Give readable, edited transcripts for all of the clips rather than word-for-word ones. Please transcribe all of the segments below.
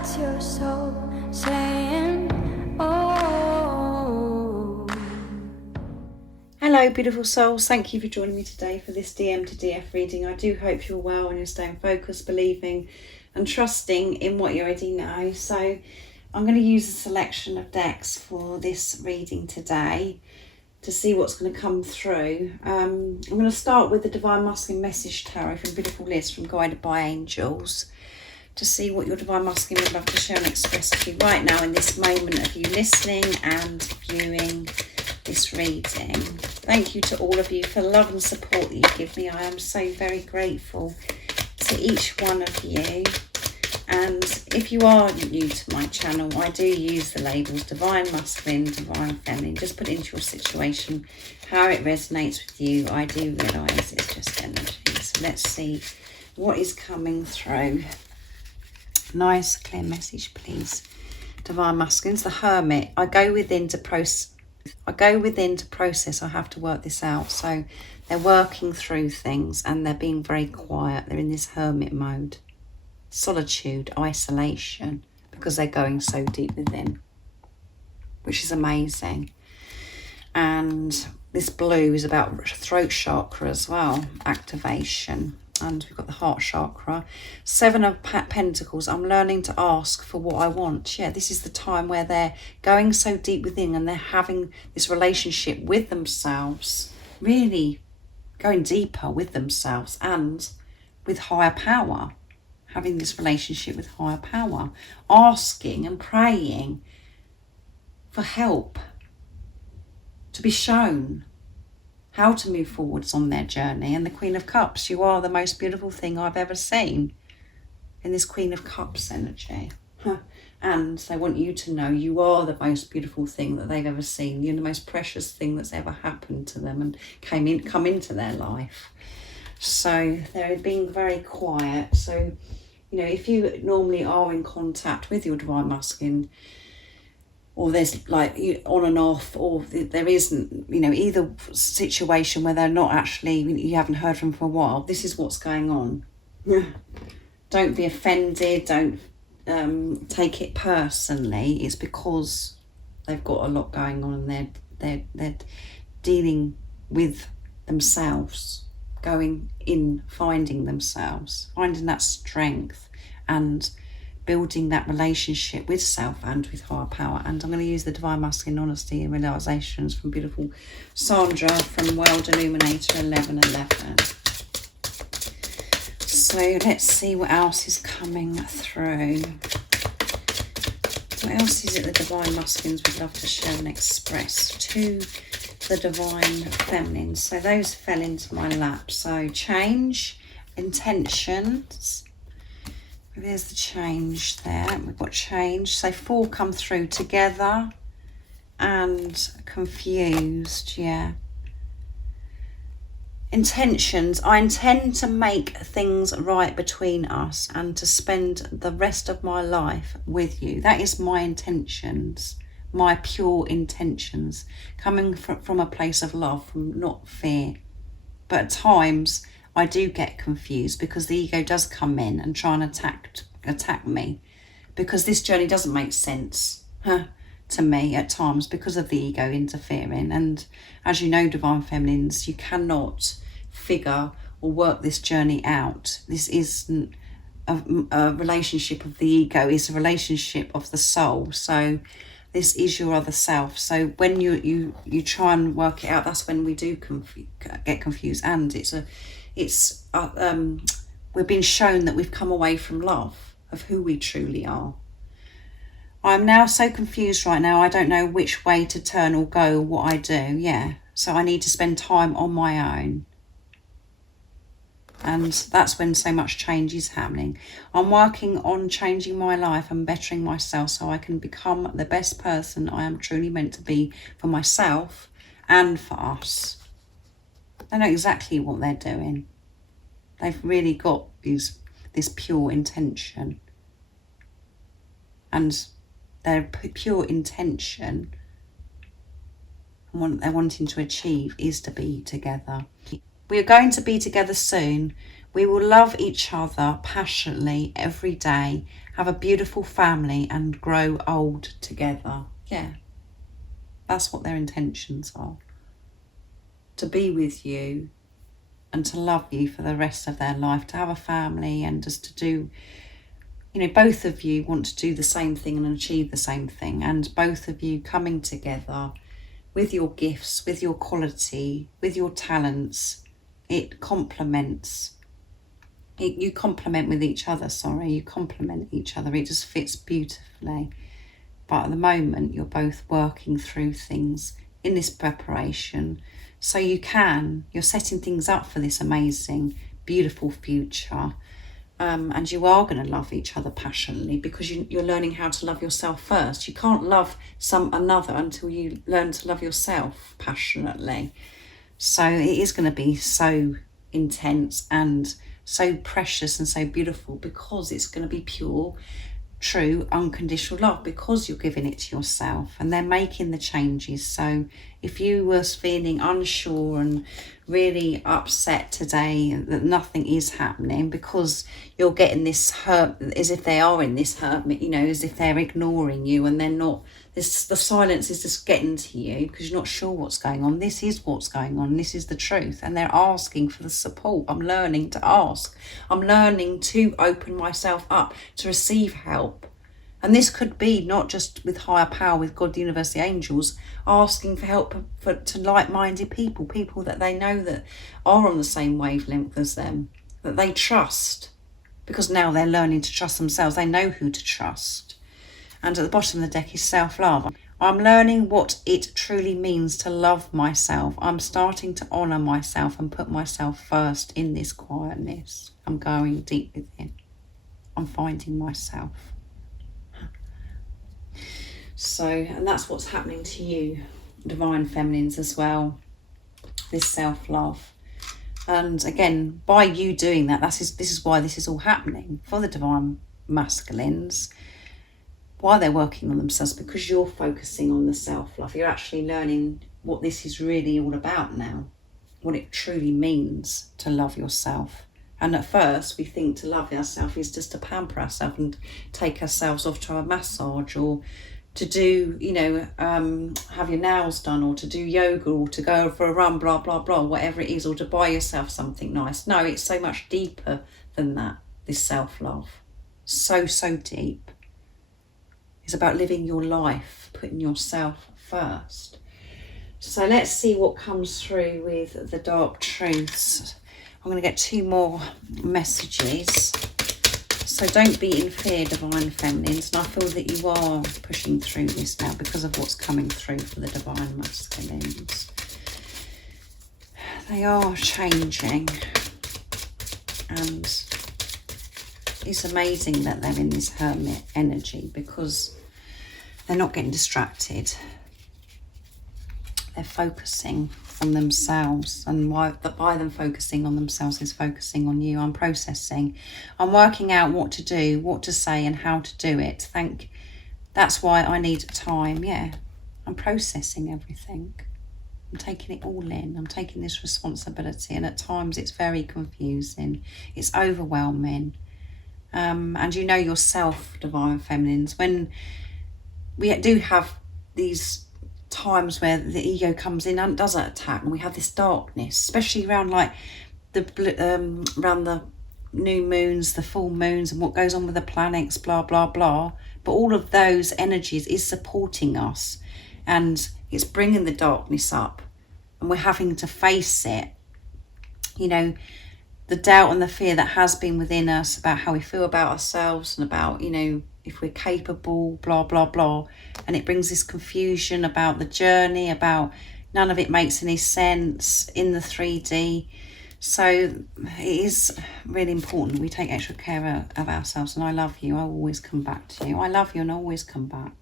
That's your soul saying, oh. Hello beautiful souls, thank you for joining me today for this DM to DF reading. I do hope you're well and you're staying focused, believing and trusting in what you already know. So I'm going to use a selection of decks for this reading today to see what's going to come through. I'm going to start with the Divine Masculine Message Tarot from Beautiful Liz from Guided by Angels, to see what your Divine Masculine would love to share and express to you right now in this moment of you listening and viewing this reading. Thank you to all of you for the love and support that you give me. I am so very grateful to each one of you. And if you are new to my channel, I do use the labels Divine Masculine, Divine Feminine. Just put into your situation how it resonates with you. I do realise it's just energy. So let's see what is coming through. Nice clear message, please. Divine Masculines, the Hermit. I go within to process. I have to work this out. So they're working through things and they're being very quiet. They're in this hermit mode. Solitude, isolation, because they're going so deep within, which is amazing. And this blue is about throat chakra as well, activation. And we've got the heart chakra. 7 of Pentacles. I'm learning to ask for what I want. Yeah, this is the time where they're going so deep within and they're having this relationship with themselves, really going deeper with themselves and with higher power, having this relationship with higher power, asking and praying for help, to be shown how to move forwards on their journey. And the Queen of Cups, you are the most beautiful thing I've ever seen in this Queen of Cups energy. And they want you to know you are the most beautiful thing that they've ever seen. You're the most precious thing that's ever happened to them and come into their life. So they're being very quiet. So, you know, if you normally are in contact with your Divine Masculine, or there's like on and off, or there isn't, you know, either situation where they're not actually, you haven't heard from for a while, this is what's going on. Don't be offended, don't take it personally. It's because they've got a lot going on and they're dealing with themselves, going in, finding themselves, finding that strength and building that relationship with self and with higher power. And I'm going to use the Divine Masculine Honesty and Realizations from beautiful Sandra from World Illuminator 1111. So let's see what else is coming through. What else is it the Divine Masculines would love to share and express to the Divine Feminine? So those fell into my lap. So change, intentions. There's the change there. We've got change. So 4 come through, together and confused. Yeah. Intentions. I intend to make things right between us and to spend the rest of my life with you. That is my intentions, my pure intentions, coming from a place of love, from not fear. But at times I do get confused because the ego does come in and try and attack me, because this journey doesn't make sense to me at times because of the ego interfering. And as you know, Divine Feminines, you cannot figure or work this journey out. This isn't a relationship of the ego, it's a relationship of the soul. So this is your other self. So when you try and work it out, that's when we do get confused. And we're being shown that we've come away from love of who we truly are. I'm now so confused right now. I don't know which way to turn or go, or what I do. Yeah. So I need to spend time on my own. And that's when so much change is happening. I'm working on changing my life and bettering myself so I can become the best person I am truly meant to be for myself and for us. They know exactly what they're doing. They've really got this pure intention. And their pure intention and what they're wanting to achieve is to be together. We are going to be together soon. We will love each other passionately every day, have a beautiful family and grow old together. Yeah, that's what their intentions are. To be with you and to love you for the rest of their life, to have a family and just to do, both of you want to do the same thing and achieve the same thing. And both of you coming together with your gifts, with your quality, with your talents, it complements. You complement with each other, you complement each other. It just fits beautifully. But at the moment, you're both working through things in this preparation. So you're setting things up for this amazing, beautiful future. And you are going to love each other passionately because you're learning how to love yourself first. You can't love another until you learn to love yourself passionately. So it is going to be so intense and so precious and so beautiful because it's going to be pure, true, unconditional love because you're giving it to yourself and they're making the changes. So if you were feeling unsure and really upset today that nothing is happening because you're getting this hurt, as if they are in this hermit, as if they're ignoring you and they're not, the silence is just getting to you because you're not sure what's going on. This is what's going on. This is the truth. And they're asking for the support. I'm learning to ask. I'm learning to open myself up to receive help. And this could be not just with higher power, with God, the universe, the angels, asking for help to like-minded people that they know that are on the same wavelength as them, that they trust, because now they're learning to trust themselves. They know who to trust. And at the bottom of the deck is self-love. I'm learning what it truly means to love myself. I'm starting to honour myself and put myself first in this quietness. I'm going deep within. I'm finding myself. So, and that's what's happening to you, divine feminines, as well, this self-love. And again, by you doing that, this is why this is all happening for the divine masculines, why they're working on themselves, because you're focusing on the self-love. You're actually learning what this is really all about now, what it truly means to love yourself. And at first, we think to love ourselves is just to pamper ourselves and take ourselves off to a massage or to do, have your nails done or to do yoga or to go for a run, blah, blah, blah, whatever it is, or to buy yourself something nice. No, it's so much deeper than that, this self-love. So, so deep. It's about living your life, putting yourself first. So let's see what comes through with the dark truths. I'm going to get 2 more messages. So don't be in fear, divine feminines. And I feel that you are pushing through this now because of what's coming through for the divine masculines. They are changing. And it's amazing that they're in this hermit energy because they're not getting distracted. They're focusing on themselves, and by them focusing on themselves is focusing on you. I'm processing. I'm working out what to do, what to say and how to do it. That's why I need time. Yeah, I'm processing everything. I'm taking it all in. I'm taking this responsibility, and at times it's very confusing. It's overwhelming. And you know yourself, divine feminines, when we do have these times where the ego comes in and does attack, and we have this darkness, especially around like around the new moons, the full moons, and what goes on with the planets, blah blah blah. But all of those energies is supporting us, and it's bringing the darkness up, and we're having to face it. The doubt and the fear that has been within us about how we feel about ourselves and about, if we're capable, blah, blah, blah. And it brings this confusion about the journey, about none of it makes any sense in the 3D. So it is really important we take extra care of ourselves. And I love you. I will always come back to you. I love you and I always come back.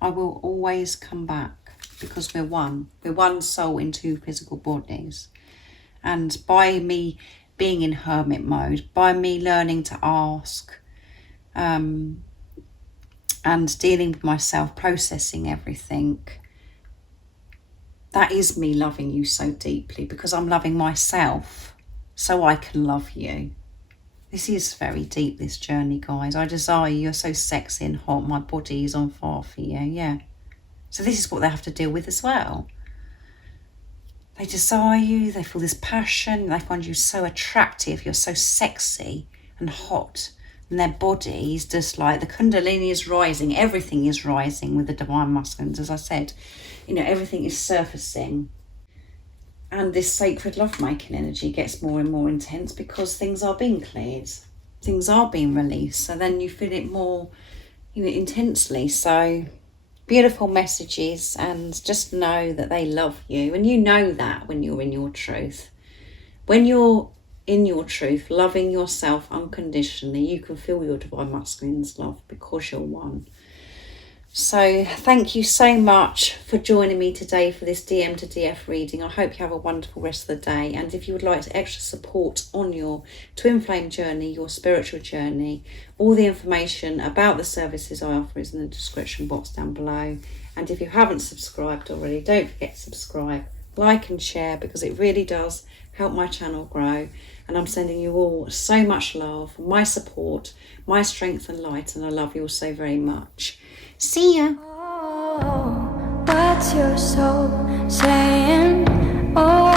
I will always come back because we're one. We're one soul in 2 physical bodies. And by me being in hermit mode, by me learning to ask, and dealing with myself, processing everything, that is me loving you so deeply because I'm loving myself so I can love you. This is very deep, this journey, guys. I desire you. You're so sexy and hot. My body is on fire for you. Yeah. So this is what they have to deal with as well. They desire you. They feel this passion. They find you so attractive. You're so sexy and hot. And their body is just like, the kundalini is rising. Everything is rising with the divine masculines. As I said, you know, everything is surfacing. And this sacred lovemaking energy gets more and more intense because things are being cleared. Things are being released. So then you feel it more, you know, intensely. So beautiful messages, and just know that they love you. And you know that when you're in your truth. When you're in your truth, loving yourself unconditionally, you can feel your divine masculine's love because you're one. So thank you so much for joining me today for this DM to DF reading. I hope you have a wonderful rest of the day. And if you would like extra support on your twin flame journey, your spiritual journey, all the information about the services I offer is in the description box down below. And if you haven't subscribed already, don't forget to subscribe, like and share, because it really does help my channel grow. And I'm sending you all so much love, my support, my strength and light, and I love you all so very much. See ya. Oh, what's your soul saying? Oh.